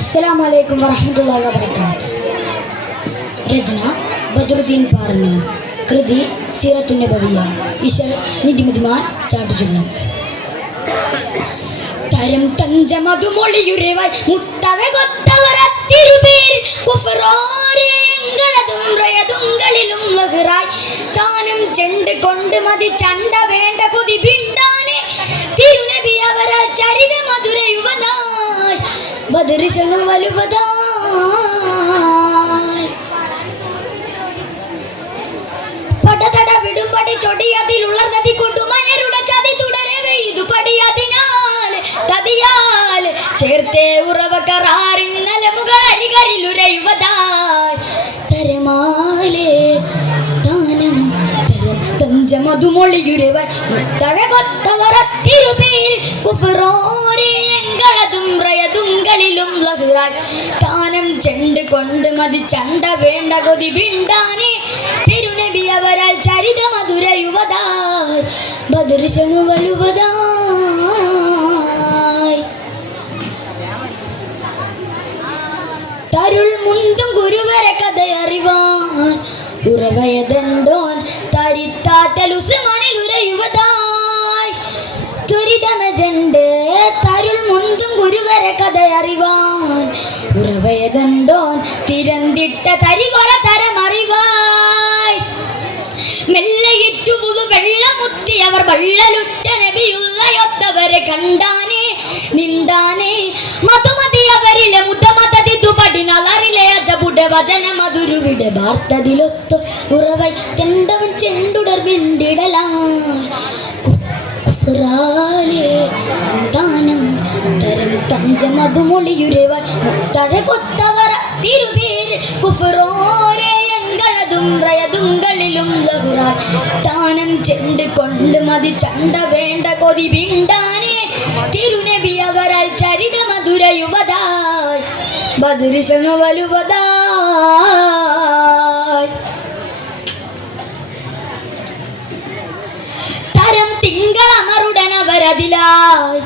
അസ്സലാമു അലൈക്കും വറഹ്മത്തുള്ളാഹി വബറകാതുഹു. രചന ബദറുദ്ദീൻ പാറന്നൂർ. കൃതി സീറത്തുൻ നബവിയ. ഇശൽ നിധിമതിമാൻ ചാട്ടുചുള്ളം. തരം തഞ്ചമതുമൊളിയുരവായി മുത്തഴകൊത്തവരത്തിരുപേർ കുഫ്റാരേങ്ങളതും റയതുങ്ങളിലും ലഹറായി താനം ചെണ്ട് കൊണ്ട് മതി ചണ്ട വേണ്ട കൊതി പിണ്ടാനെ തിരുനബി അവരാൽ ചരിത മധുര യുവനായി ബദറിശനു വലുവതായി പടതട വിടുംപടി ചൊടിയതിലുള്ള നദി കൊടുമയരുടെ ചതി തുടരവേ ഇതു പടിയതിനാൽ തതിയാൽ ചേർത്തേ ഉറവ കറാറിന്നല മുകളരികരിലുരയുവതായി തരമാലേ താനം തരം തഞ്ചമതുമൊളിയുരവ തഴകൊത്തവരത്തിരുപേർ കുഫ്റാരേങ്ങളതും റയതുങ്ങളിലും ലഹറായി താനം ചെണ്ട് കൊണ്ട് മതി ചണ്ട വേണ്ട കൊതി പിണ്ടാനെ തിരുനബി അവരാൽ ചരിത മധുര യുവതായി ബദറിശനു വലുവതായി തരുൾ മുന്തും ഗുരുവരെ കഥയറിവാൻ ഉറവയതണ്ടോൻ തരിത്താറ്റലുസുമനിൽ ഉരയുവതായി ത്വരിതമജണ്ട് തരുൾ മുന്തും ഗുരുവരെ കഥയറിവാൻ ഉറവയതണ്ടോൻ തിരന്തിട്ട തരികൊറ തരമറിവായി മെല്ലയിട്ടുപുതു വെള്ളമുത്തി അവർ വള്ളലുറ്റ നബിയുള്ളയൊത്തവരെ കണ്ടാനേ നിണ്ടാനേ മധുമതി അവരിലെ മുതമതതിതു പടിനലറിലെ അജബുട വചന മധുരുവിടെ വാർത്തതിലൊത്തു ഉറവൈ ചെണ്ടവൻ ചെണ്ടുടർ വിണ്ടിടലായി താനം തരം തഞ്ചമതുമൊളിയുരവ മുത്തഴകൊത്തവര തിരുപേര് കുഫ്റാരേങ്ങളതും റയതുങ്ങളിലും ലഹറായി താനം ചെണ്ട് കൊണ്ട് മതി ചണ്ട വേണ്ട കൊതി പിണ്ടാനെ തിരുനബി അവരാൽ ചരിത മധുര യുവതായി ബദറിശനു വലുവതായി തരം തിങ്കളമറുടനവരതിലായി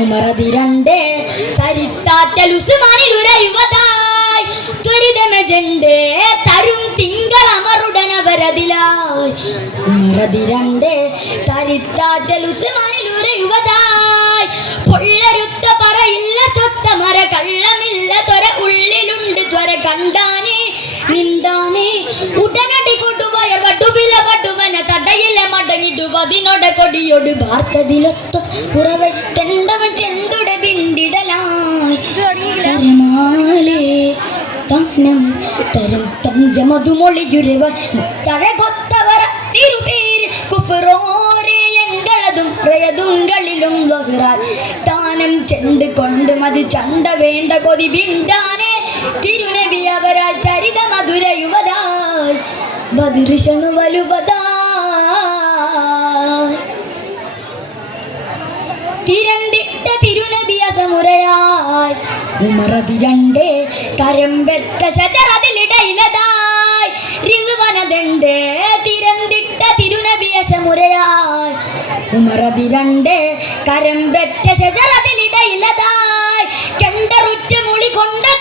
ഉമറതിരണ്ടേ തരിത്താറ്റലുസുമനിലുരയുവതായി ത്വരിതമജണ്ടേ തരും തിങ്കളമറുടനവരതിലായി ഉമറതിരണ്ടേ തരിത്താറ്റലുസുമനിലുരയുവതായി പൊള്ളരുത്ത പറയില്ല ചൊത്ത മര കള്ളമില്ല ത്വര ഉള്ളിലുണ്ട് ത്വര കണ്ടാനേ നിന്താനേ ഉടനടി കൊടുവയ വടുവില വടുവന തടയില മടങ്ങിടുവതിനോട കൊടിയോട് വാർത്തതിലൊത്തു ഉറവൈ തെണ്ടവൻ ചെണ്ടുട പിണ്ടിടലായി തരമാലേ താനം തരം തഞ്ചമതുമൊളിയുരവ തഴകൊത്തവര തിരുപേര് കുഫ്റാരേങ്ങളതും റയതുങ്ങളിലും ലഹറായി താനം ചെണ്ട് കൊണ്ട് മതി ചണ്ട വേണ്ട കൊതി പിണ്ടാനെ തിരുനബി അവരാൽ ചരിത മധുര യുവതായി ബദറിശനു വലുവതായി തിരന്തിട്ട തിരുനബി അസമുരയായി ഉമറതിരണ്ടേ കരമ്പെറ്റ ശജറതിലിടയിലതായി റിദ്വനദണ്ടേ തിരന്തിട്ട തിരുനബി അസമുരയായി ഉമറതിരണ്ടേ കരമ്പെറ്റ ശജറതിലിടയിലതായി